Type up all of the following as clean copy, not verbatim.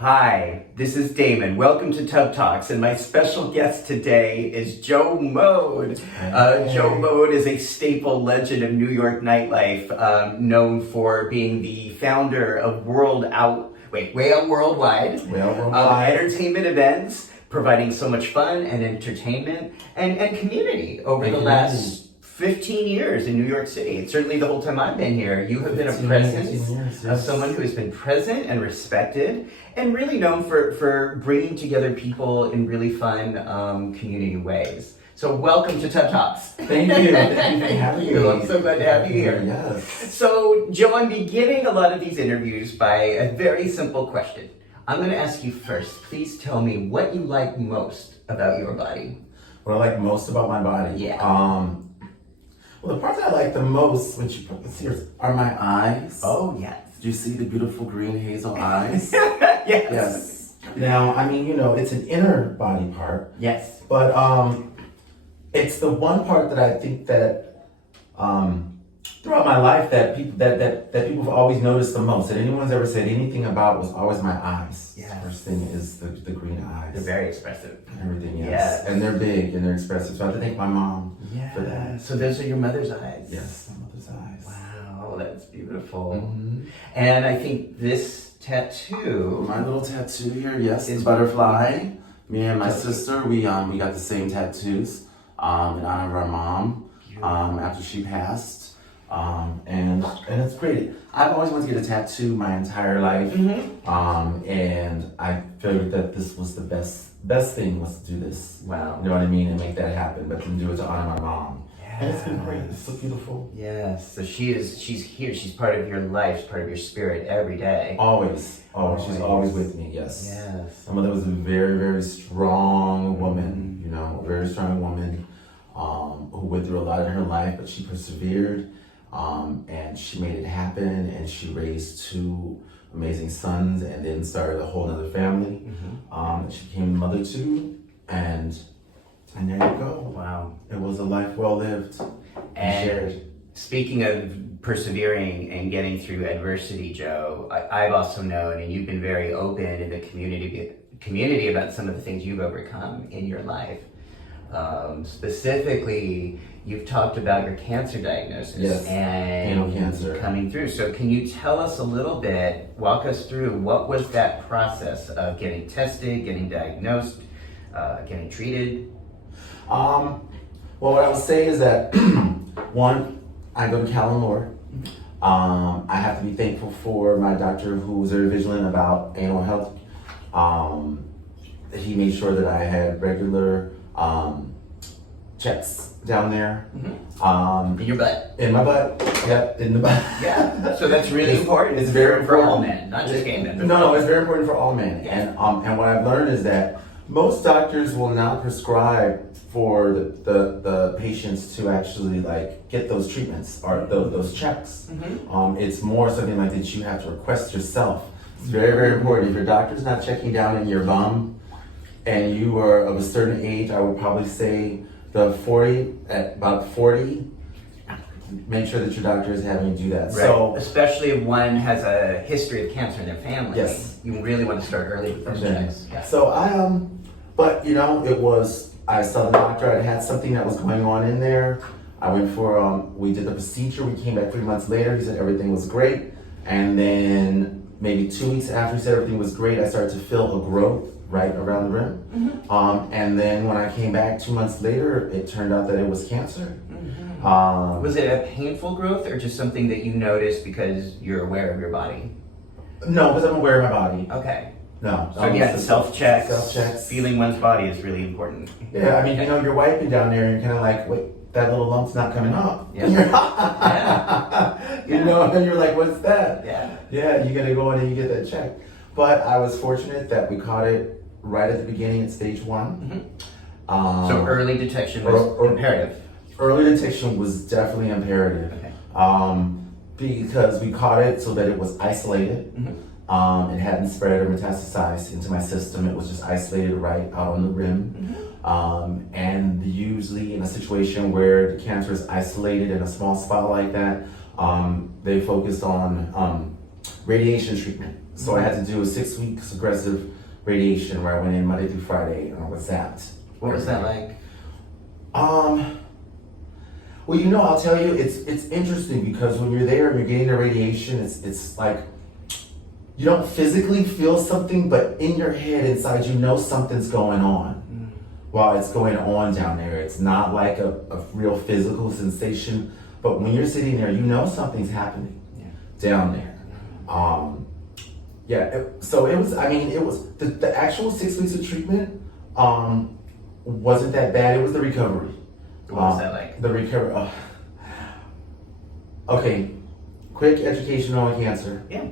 Hi, this is Damon. Welcome to Tub Talks, and my special guest today is Joe Mode. Joe Mode is a staple legend of New York nightlife, known for being the founder of Whale Worldwide, entertainment events, providing so much fun and entertainment and community over the last 15 years in New York City. And certainly the whole time I've been here, you have been a presence of someone who has been present and respected and really known for bringing together people in really fun community ways. So welcome to Tub Talks. Thank you. Thank you for having me. I'm so glad to have you here. Yes. So Joe, I'm beginning a lot of these interviews by a very simple question. I'm going to ask you first. Please tell me what you like most about your body. What I like most about my body? Yeah. Well, the part that I like the most, which you probably see, are my eyes. Oh, yes. Do you see the beautiful green hazel eyes? Yes. Yes. Now, I mean, it's an inner body part. Yes. But it's the one part that I think that throughout my life that people that people have always noticed the most. That anyone's ever said anything about was always my eyes. Yes. First thing is the green eyes. They're very expressive. Everything, yes. Yes. And they're big and they're expressive. So I have to thank my mom for that. So those are your mother's eyes? Yes, my mother's eyes. Wow, that's beautiful. Mm-hmm. And I think this tattoo... My little tattoo here, yes, is butterfly. Me and my sister, we got the same tattoos in honor of our mom after she passed. And it's great. I've always wanted to get a tattoo my entire life. Mm-hmm. And I figured that this was the best thing was to do this. Wow. You know what I mean? And make that happen, but to do it to honor my mom. Yes. And it's been great. It's so beautiful. Yes. So she's here. She's part of your life. She's part of your spirit every day. Always. She's always with me, yes. Yes. My mother was a very, very strong woman, a very strong woman who went through a lot in her life, but she persevered and she made it happen, and she raised two amazing sons and then started a whole other family. That she became a mother to, and there you go. Wow. It was a life well lived and shared. Speaking of persevering and getting through adversity, Joe, I've also known, and you've been very open in the community about some of the things you've overcome in your life. Specifically, you've talked about your cancer diagnosis and cancer coming through. So can you tell us a little bit, walk us through what was that process of getting tested, getting diagnosed, getting treated? Well, what I would say is that one, I go to Cal and Lord. I have to be thankful for my doctor, who was very vigilant about anal health. He made sure that I had regular checks down there. In your butt? In my butt. Yep, in the butt. Yeah. So that's really important. It's very for important. all men, not just gay men. No, it's very important for all men. Yeah. And what I've learned is that most doctors will not prescribe for the patients to actually get those treatments or those checks. It's more something like that you have to request yourself. It's very, very important. If your doctor's not checking down in your bum and you are of a certain age, I would probably say at about 40, make sure that your doctor is having you do that. Right. So, especially if one has a history of cancer in their family. Yes. You really want to start early with those checks. Yeah. So I saw the doctor. I had something that was going on in there. I went for, we did the procedure. We came back 3 months later. He said everything was great. And then maybe 2 weeks after he said everything was great, I started to feel a growth right around the rim. And then when I came back 2 months later, it turned out that it was cancer. Was it a painful growth or just something that you noticed because you're aware of your body? No, because I'm aware of my body. Okay. No. So yeah, self-checks. Self-checks. Feeling one's body is really important. Yeah, I mean, you're wiping down there and you're kind of like, wait, that little lump's not coming up. Yeah. And you're like, what's that? Yeah. Yeah, you gotta go in and you get that checked. But I was fortunate that we caught it right at the beginning at stage 1. So early detection was imperative. Early detection was definitely imperative. Okay. Because we caught it so that it was isolated. It hadn't spread or metastasized into my system. It was just isolated right out on the rim. And usually in a situation where the cancer is isolated in a small spot like that, they focused on radiation treatment. So I had to do a 6 weeks aggressive radiation where I went in Monday through Friday and I was zapped. What was that like? Well, I'll tell you, it's interesting because when you're there and you're getting the radiation, it's like you don't physically feel something, but in your head, inside, something's going on while it's going on down there. It's not like a real physical sensation, but when you're sitting there, something's happening down there. So it was. It was the actual 6 weeks of treatment. Wasn't that bad. It was the recovery. What was that like? The recovery. Okay, quick education on cancer. Yeah.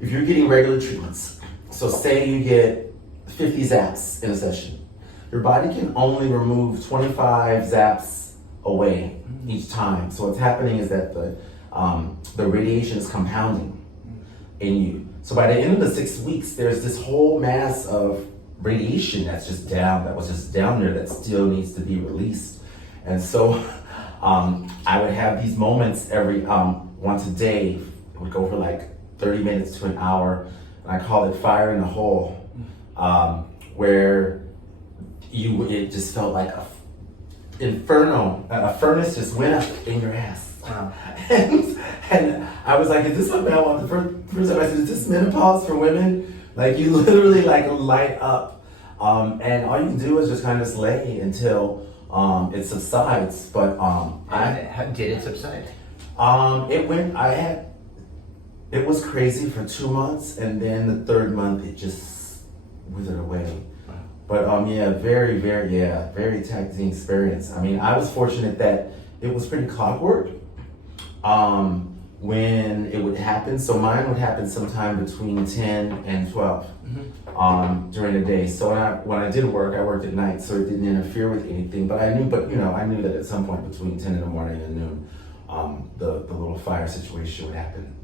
If you're getting regular treatments, so say you get 50 zaps in a session, your body can only remove 25 zaps away each time. So what's happening is that the radiation is compounding in you. So by the end of the 6 weeks, there's this whole mass of radiation that was just down there that still needs to be released. And so I would have these moments every once a day. It would go for like 30 minutes to an hour, and I call it fire in the hole, where it just felt like a inferno, a furnace just went up in your ass. Wow. And I was like, is this what I want? The first time I said, is this menopause for women? Like you literally like light up, and all you can do is just kind of lay until it subsides. But How did it subside? It was crazy for 2 months, and then the third month it just withered away. Wow. But very, very, very taxing experience. I was fortunate that it was pretty clockwork when it would happen. So mine would happen sometime between 10 and 12 during the day. So when I did work, I worked at night, so it didn't interfere with anything. But I knew that at some point between 10 in the morning and noon, the little fire situation would happen.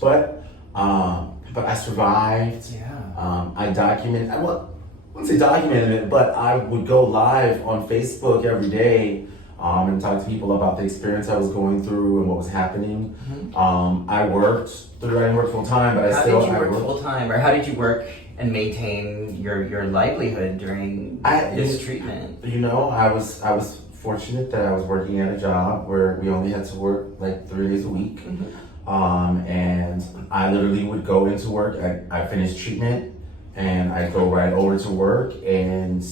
But I survived. Yeah. I documented. I wouldn't say documented it, but I would go live on Facebook every day and talk to people about the experience I was going through and what was happening. I didn't work full time, but How did you work full time, or how did you work and maintain your livelihood during this treatment? I was fortunate that I was working at a job where we only had to work like 3 days a week. And I literally would go into work. I finished treatment and I'd go right over to work, and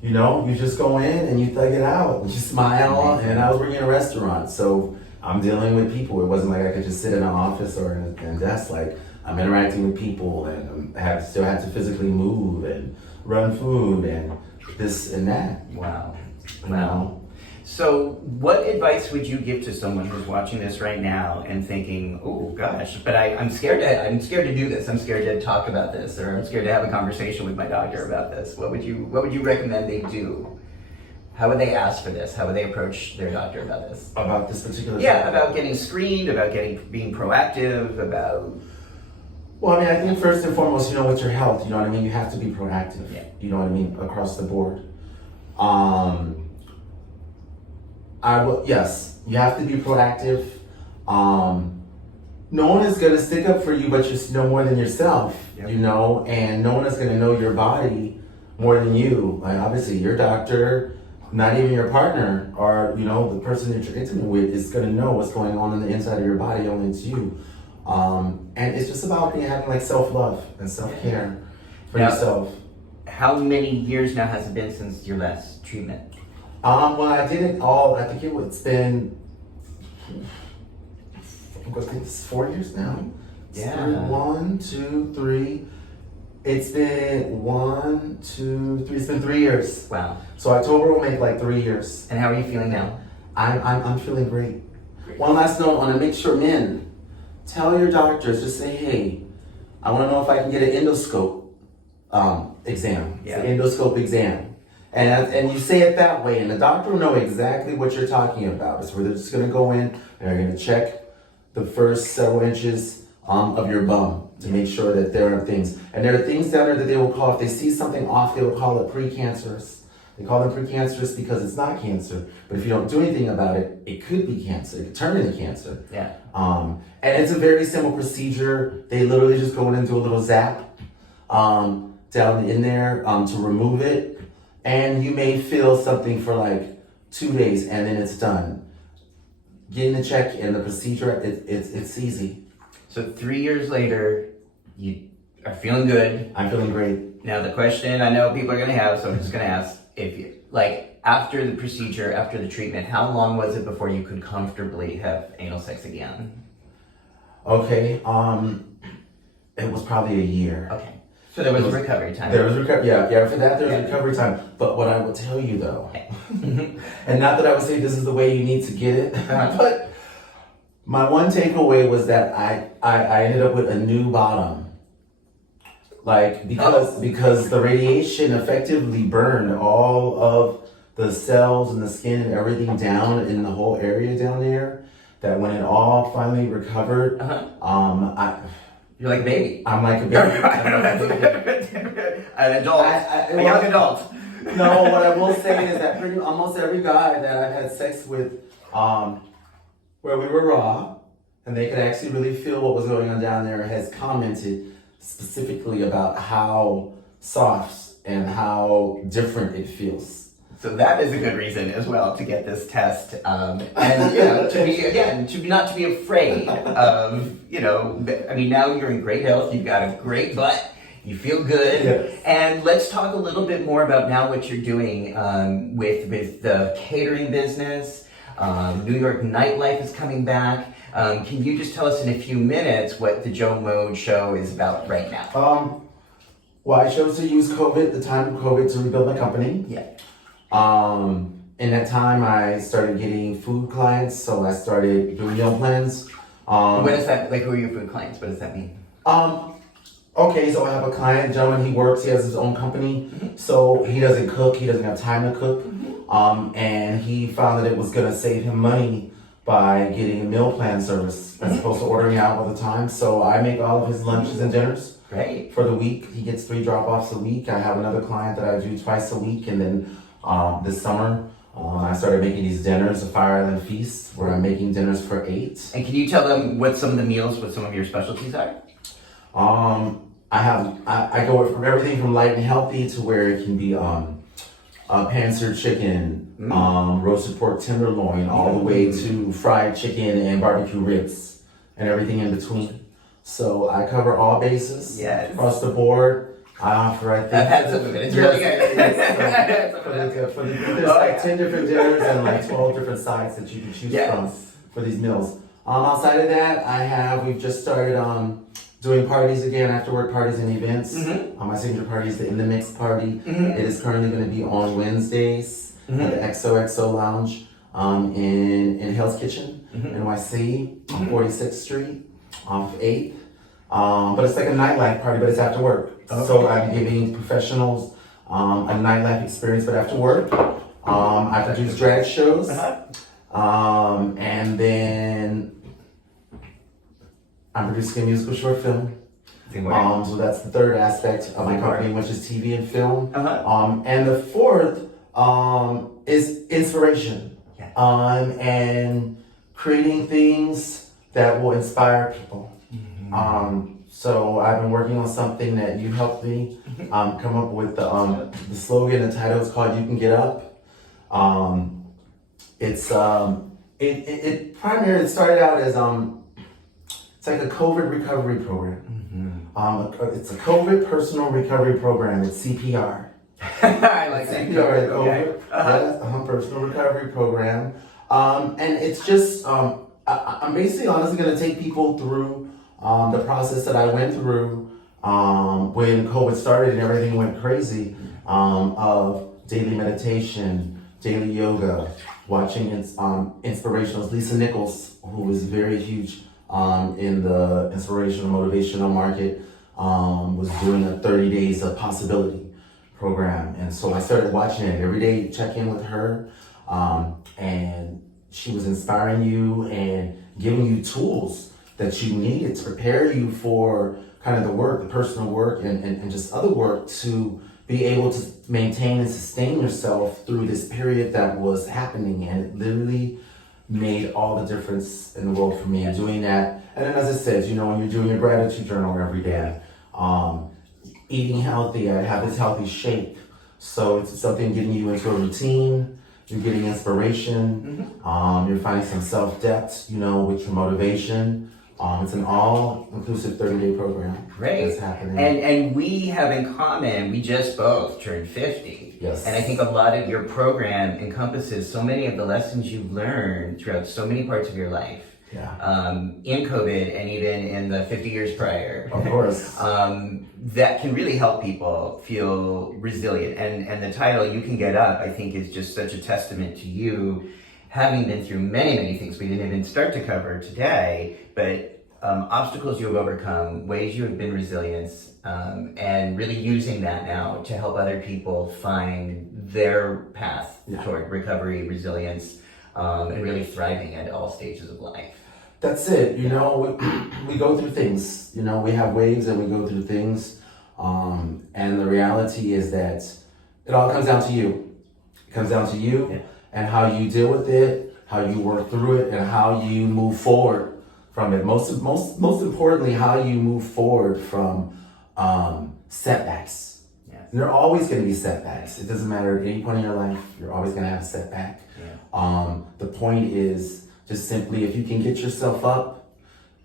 you just go in and you thug it out and you smile. And I was working in a restaurant, so I'm dealing with people. It wasn't like I could just sit in an office or in a desk. Like, I'm interacting with people, and still had to physically move and run food and this and that. Wow. So what advice would you give to someone who's watching this right now and thinking, oh gosh, but I'm scared to do this. I'm scared to talk about this, or I'm scared to have a conversation with my doctor about this. What would you recommend they do? How would they ask for this? How would they approach their doctor about this? About this particular topic? About getting screened, about being proactive, about... Well, I think first and foremost, with your health, you have to be proactive. Yeah. Across the board. Yes, you have to be proactive. No one is going to stick up for you, but you know more than yourself, Yep. and no one is going to know your body more than you. Like, obviously, your doctor, not even your partner, or, the person that you're intimate with is going to know what's going on the inside of your body, only it's you. And it's just about having like self-love and self-care for yourself. How many years now has it been since your last treatment? Well, I did it all. I think it's been, I think it's 4 years now. Yeah. 1, 2, 3. It's been 1, 2, 3. It's been 3 years. Wow. So October will make like 3 years. And how are you feeling now? I'm feeling great. One last note on to make sure, men, tell your doctors, just say, hey, I want to know if I can get an endoscope exam. Yeah. It's an endoscope exam. And you say it that way, and the doctor will know exactly what you're talking about. It's where they're just going to go in, and they're going to check the first several inches of your bum to make sure that there are things. And there are things down there that they will call, if they see something off, they will call it precancerous. They call them precancerous because it's not cancer. But if you don't do anything about it, it could be cancer. It could turn into cancer. Yeah. And it's a very simple procedure. They literally just go in and do a little zap down in there to remove it. And you may feel something for like 2 days and then it's done. Getting the check and the procedure, it's easy. So 3 years later, you are feeling good. I'm feeling great. Now the question I know people are gonna have, so I'm just gonna ask, if you, like, after the procedure, after the treatment, how long was it before you could comfortably have anal sex again? Okay, it was probably a year. Okay. So there was recovery time. There was recovery, yeah, for that there's recovery time. But what I will tell you though, and not that I would say this is the way you need to get it, but my one takeaway was that I ended up with a new bottom. Like, because the radiation effectively burned all of the cells and the skin and everything down in the whole area down there, that when it all finally recovered, You're like a baby. I'm like a baby. An adult. A young adult. No, what I will say is that almost every guy that I've had sex with, where we were raw, and they could actually really feel what was going on down there, has commented specifically about how soft and how different it feels. So that is a good reason as well to get this test, and not to be afraid of, I mean, now you're in great health, you've got a great butt, you feel good, yes. And let's talk a little bit more about now what you're doing with the catering business. New York nightlife is coming back. Can you just tell us in a few minutes what the Joe Mode Show is about right now? Well, I chose to use the time of COVID to rebuild my company. Yeah. In that time, I started getting food clients, so I started doing meal plans. What is that, like, who are your food clients? What does that mean? Okay, so I have a client, gentleman, he has his own company, so he doesn't cook, he doesn't have time to cook, and he found that it was gonna save him money by getting a meal plan service as opposed to ordering out all the time. So I make all of his lunches and dinners. Great. For the week. He gets 3 drop-offs a week. I have another client that I do twice a week, and then this summer I started making these dinners, a Fire Island Feast, where I'm making dinners for 8. And can you tell them what some of the meals, what some of your specialties are? I go from everything from light and healthy to where it can be pan-seared chicken, roasted pork tenderloin, all the way to fried chicken and barbecue ribs, and everything in between. So I cover all bases across the board. I offer, I think, I've had some of it. It's really good. There's 10 different dinners and like 12 different sides that you can choose from for these meals. Outside of that, we've just started doing parties again, after work parties and events. My signature party is the In the Mix party. It is currently going to be on Wednesdays at the XOXO Lounge in Hell's Kitchen, NYC, on 46th Street, off 8th. But it's like a nightlife party, but it's after work. Okay. So I'm giving professionals a nightlife experience, but after work. I produce drag shows. And then I'm producing a musical short film. So that's the third aspect of my company, which is TV and film. And the fourth is inspiration. And creating things that will inspire people. So I've been working on something that you helped me come up with. The slogan, the title is called "You Can Get Up." It started out as it's like a COVID recovery program. It's a COVID personal recovery program. It's CPR. I like CPR. COVID, personal recovery program. And it's just I'm basically honestly going to take people through the process that I went through when COVID started and everything went crazy, of daily meditation, daily yoga, watching inspirationals. Lisa Nichols, who is very huge in the inspirational, motivational market, was doing a 30 Days of Possibility program. And so I started watching it every day, check in with her, and she was inspiring you and giving you tools that you needed to prepare you for kind of the work, the personal work, and just other work to be able to maintain and sustain yourself through this period that was happening. And it literally made all the difference in the world for me. Doing that, and then as I said, you know, when you're doing your gratitude journal every day, eating healthy, I have this healthy shake. So it's something getting you into a routine. You're getting inspiration. You're finding some self-depth, you know, with your motivation. It's an all-inclusive 30-day program. Great. That's happening. And we have in common, we just both turned 50. Yes. And I think a lot of your program encompasses so many of the lessons you've learned throughout so many parts of your life. Yeah. In COVID and even in the 50 years prior. Of course. That can really help people feel resilient. And the title, You Can Get Up, I think is just such a testament to you having been through many, many things we didn't even start to cover today, but obstacles you have overcome, ways you have been resilient, and really using that now to help other people find their path toward recovery, resilience, and really thriving at all stages of life. That's it. You know, we go through things. You know, we have waves and we go through things. And the reality is that it all comes down to you. It comes down to you and how you deal with it, how you work through it, and how you move forward from it. Most importantly, how you move forward from setbacks. Yes. And there are always going to be setbacks. It doesn't matter at any point in your life. You're always going to have a setback. Yeah. The point is just simply, if you can get yourself up,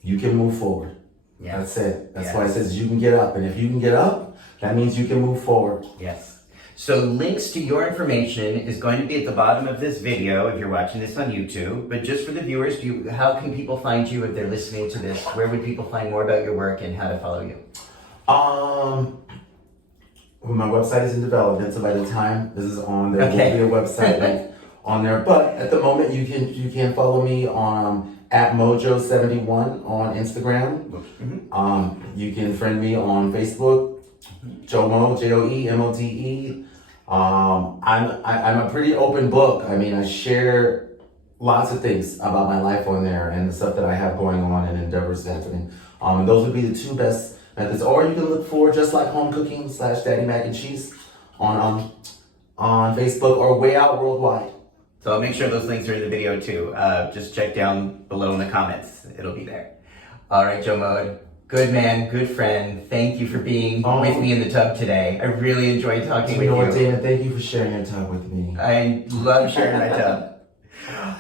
you can move forward. Yeah. That's it. That's why it says you can get up. And if you can get up, that means you can move forward. Yes. So links to your information is going to be at the bottom of this video if you're watching this on YouTube. But just for the viewers, how can people find you if they're listening to this? Where would people find more about your work and how to follow you? Well, my website is in development, so by the time this is on, there will be a website link on there. But at the moment, you can follow me on at Mojo71 on Instagram. You can friend me on Facebook, Joemo, JoeMode. I'm a pretty open book. I mean, I share lots of things about my life on there and the stuff that I have going on and endeavors happening. And those would be the two best methods. Or you can look for Just Like Home Cooking / Daddy Mac and Cheese on Facebook or Way Out Worldwide. So I'll make sure those links are in the video too. Just check down below in the comments. It'll be there. All right, Joe Mode. Good man, good friend. Thank you for being with me in the tub today. I really enjoyed talking with you. You know what, Damon? Thank you for sharing your tub with me. I love sharing my tub.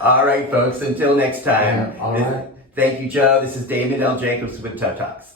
All right, folks. Until next time. All right. Thank you, Joe. This is Damon L. Jacobs with Tub Talks.